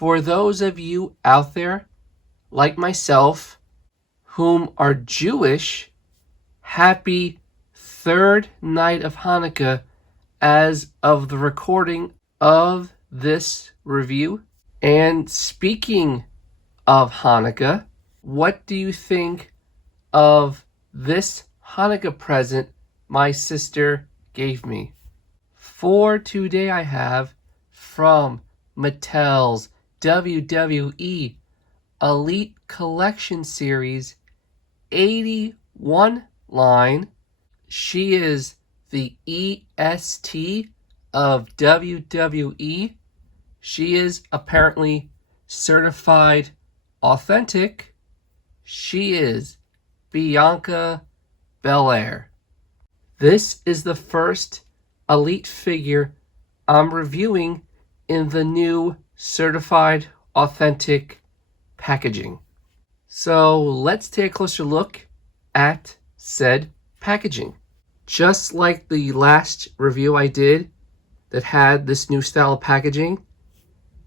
For those of you out there, like myself, whom are Jewish, happy third night of Hanukkah as of the recording of this review. And speaking of Hanukkah, what do you think of this Hanukkah present my sister gave me? For today I have from Mattel's WWE Elite Collection Series 81 line. She is the EST of WWE. She is apparently certified authentic. She is Bianca Belair. This is the first Elite figure I'm reviewing in the new certified authentic packaging. So let's take a closer look at said packaging. Just like the last review I did that had this new style of packaging,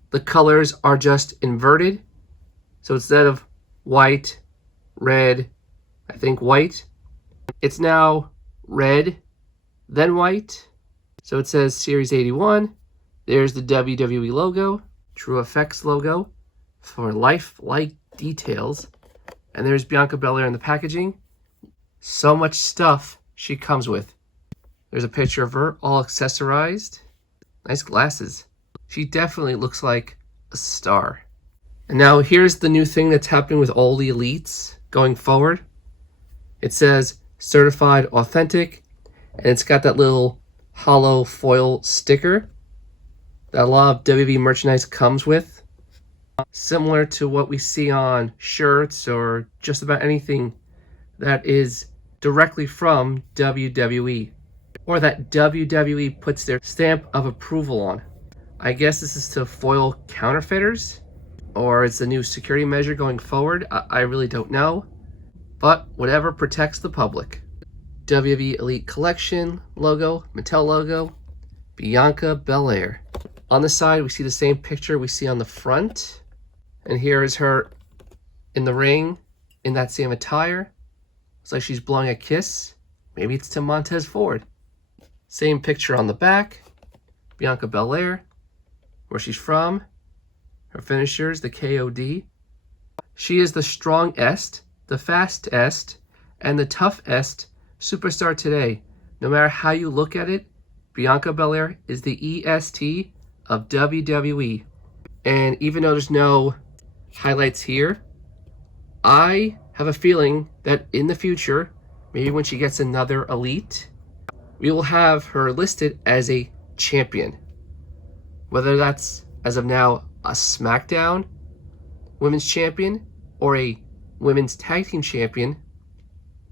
the colors are just inverted. So instead of white, red, I think white, it's now red, then white. So it says Series 81. There's the WWE logo, True Effects logo for lifelike details. And there's Bianca Belair in the packaging. So much stuff she comes with. There's a picture of her all accessorized. Nice glasses. She definitely looks like a star. And now here's the new thing that's happening with all the elites going forward. It says certified authentic, and it's got that little hollow foil sticker that a lot of WWE merchandise comes with. Similar to what we see on shirts or just about anything that is directly from WWE, or that WWE puts their stamp of approval on. I guess this is to foil counterfeiters, or it's a new security measure going forward. I really don't know, but whatever protects the public. WWE Elite Collection logo, Mattel logo, Bianca Belair. On the side, we see the same picture we see on the front. And here is her in the ring in that same attire. Looks like she's blowing a kiss. Maybe it's to Montez Ford. Same picture on the back. Bianca Belair, where she's from. Her finishers, the KOD. She is the strong est, the fast est, and the tough est superstar today. No matter how you look at it, Bianca Belair is the EST of WWE. And even though there's no highlights here, I have a feeling that in the future, maybe when she gets another elite, we will have her listed as a champion. Whether that's, as of now, a SmackDown women's champion or a women's tag team champion,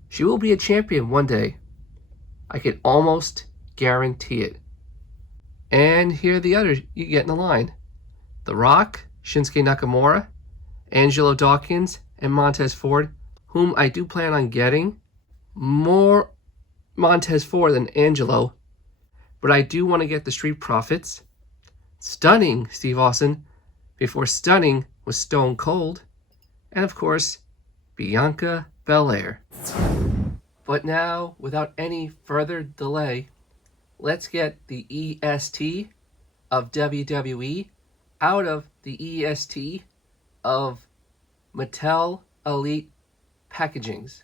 she will be a champion one day. I can almost guarantee it. And here are the others you get in the line. The Rock, Shinsuke Nakamura, Angelo Dawkins, and Montez Ford, whom I do plan on getting. More Montez Ford than Angelo, but I do want to get the Street Profits. Stunning Steve Austin, before Stunning was Stone Cold. And of course, Bianca Belair. But now, without any further delay, let's get the EST of WWE out of the EST of Mattel Elite Packagings.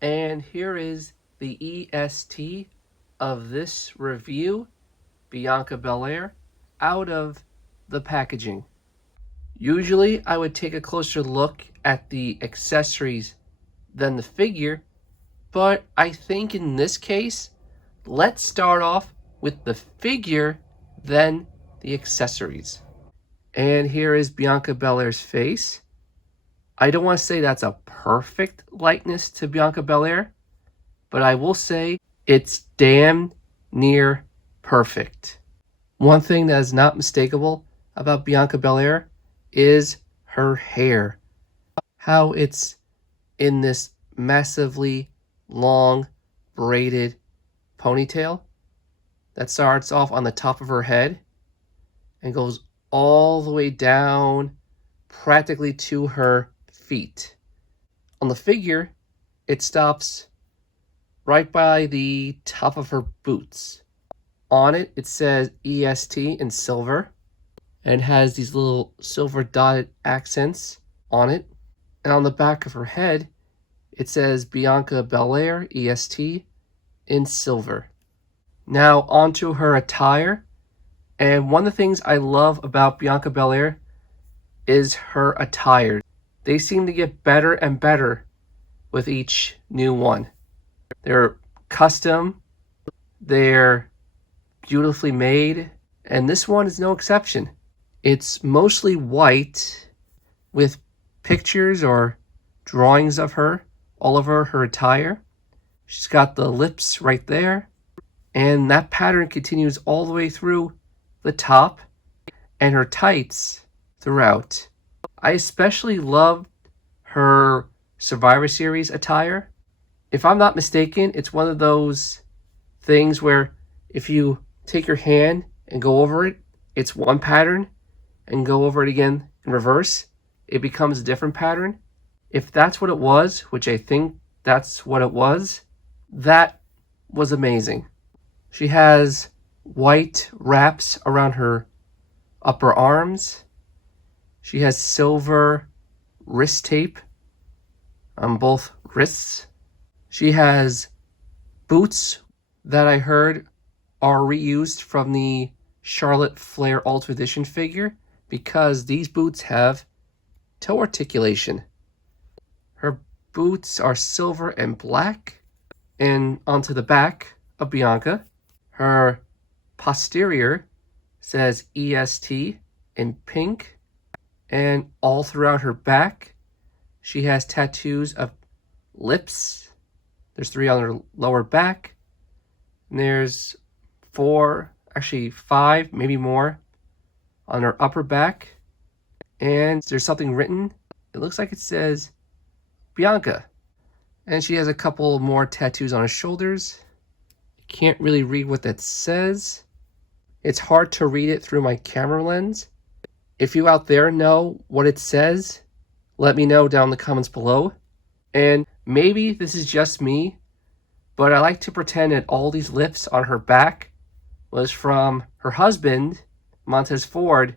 And here is the EST of this review, Bianca Belair, out of the packaging. Usually I would take a closer look at the accessories than the figure, but I think in this case, let's start off with the figure, then the accessories. And here is Bianca Belair's face. I don't want to say that's a perfect likeness to Bianca Belair, but I will say it's damn near perfect. One thing that is not mistakable about Bianca Belair is her hair. How it's in this massively long braided ponytail. that starts off on the top of her head and goes all the way down practically to her feet. On the figure, it stops right by the top of her boots. On it, it says EST in silver and has these little silver dotted accents on it. And on the back of her head, it says Bianca Belair EST in silver. Now onto her attire. And one of the things I love about Bianca Belair is her attire. They seem to get better and better with each new one. They're custom, they're beautifully made, and this one is no exception. It's mostly white with pictures or drawings of her all over her attire. She's got the lips right there, and that pattern continues all the way through the top and her tights throughout. I especially loved her Survivor Series attire. If I'm not mistaken, it's one of those things where if you take your hand and go over it, it's one pattern, and go over it again in reverse, it becomes a different pattern. If that's what it was, which I think that's what it was, that was amazing. She has white wraps around her upper arms. She has silver wrist tape on both wrists. She has boots that I heard are reused from the Charlotte Flair Ultimate Edition figure because these boots have toe articulation. Her boots are silver and black. And onto the back of Bianca, her posterior says EST in pink. And all throughout her back, she has tattoos of lips. There's 3 on her lower back. And there's 4, actually 5, maybe more, on her upper back. And there's something written. It looks like it says Bianca. And she has a couple more tattoos on her shoulders. Can't really read what that says. It's hard to read it through my camera lens. If you out there know what it says, let me know down in the comments below. And maybe this is just me, but I like to pretend that all these lips on her back was from her husband, Montez Ford,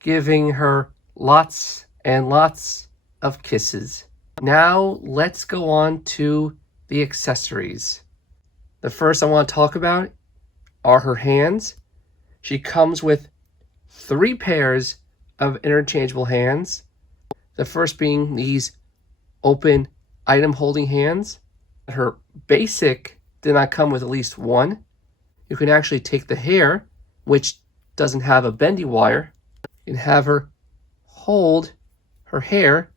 giving her lots and lots of kisses. Now let's go on to the accessories. The first I want to talk about are her hands. She comes with 3 pairs of interchangeable hands. The first being these open item holding hands. Her basic did not come with at least one. You can actually take the hair, which doesn't have a bendy wire, and have her hold her hair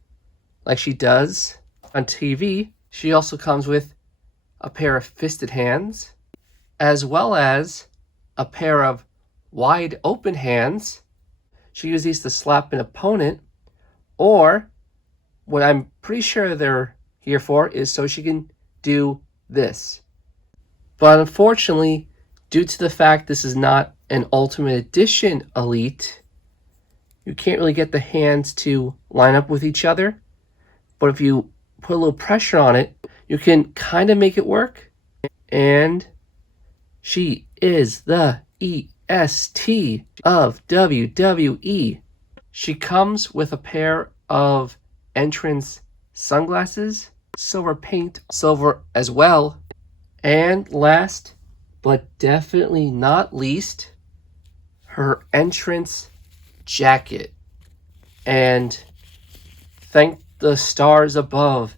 like she does on TV. She also comes with a pair of fisted hands, as well as a pair of wide open hands. She uses these to slap an opponent, or what I'm pretty sure they're here for is so she can do this. But unfortunately, due to the fact this is not an Ultimate Edition Elite, you can't really get the hands to line up with each other. But if you put a little pressure on it, you can kind of make it work. And she is the EST of WWE. She comes with a pair of entrance sunglasses, silver paint, silver as well. And last, but definitely not least, her entrance jacket. And thank the stars above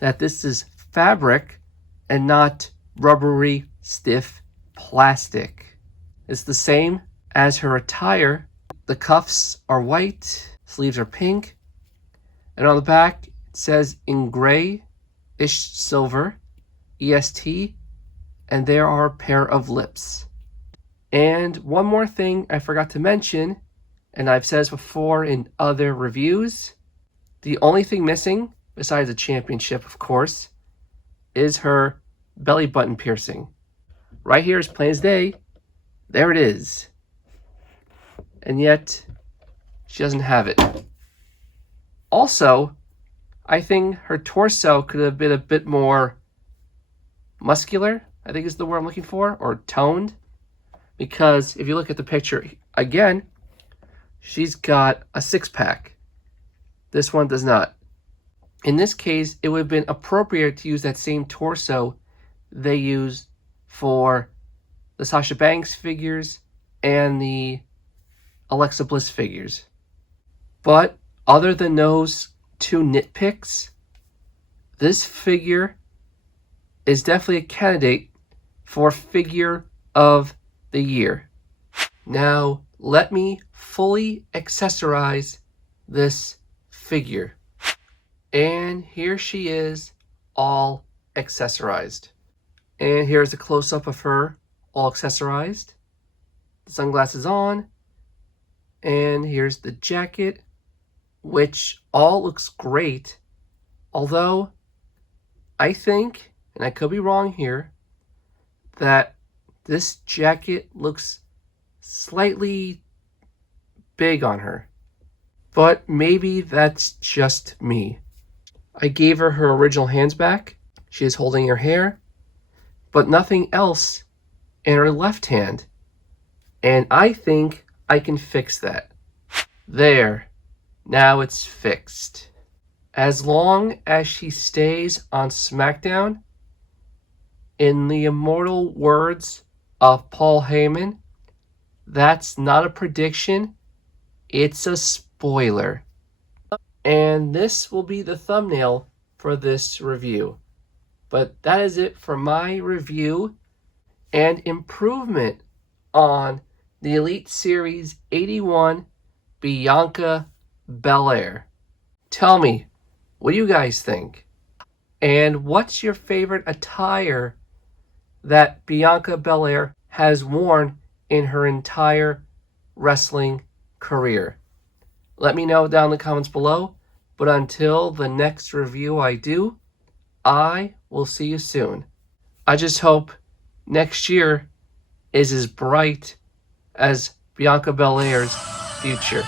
that this is fabric and not rubbery, stiff plastic. It's the same as her attire. The cuffs are white, sleeves are pink, and on the back it says in grayish silver, EST, and there are a pair of lips. And one more thing I forgot to mention, and I've said this before in other reviews, the only thing missing, besides the championship of course, is her belly button piercing. Right here is plain as day. There it is. And yet, she doesn't have it. Also, I think her torso could have been a bit more muscular, I think is the word I'm looking for, or toned. Because if you look at the picture again, she's got a six-pack. This one does not. In this case, it would have been appropriate to use that same torso they used for the Sasha Banks figures and the Alexa Bliss figures. But other than those two nitpicks, this figure is definitely a candidate for figure of the year. Now, let me fully accessorize this figure. And here she is, all accessorized. And here's a close-up of her, all accessorized. The sunglasses on. And here's the jacket, which all looks great. Although, I think, and I could be wrong here, that this jacket looks slightly big on her. But maybe that's just me. I gave her her original hands back. She is holding her hair, but nothing else in her left hand. And I think I can fix that. There. Now it's fixed. As long as she stays on SmackDown, in the immortal words of Paul Heyman, that's not a prediction, it's a spoiler. And this will be the thumbnail for this review. But that is it for my review and improvement on the Elite Series 81 Bianca Belair. Tell me, what do you guys think? And what's your favorite attire that Bianca Belair has worn in her entire wrestling career? Let me know down in the comments below. But until the next review I do, I will see you soon. I just hope next year is as bright as Bianca Belair's future.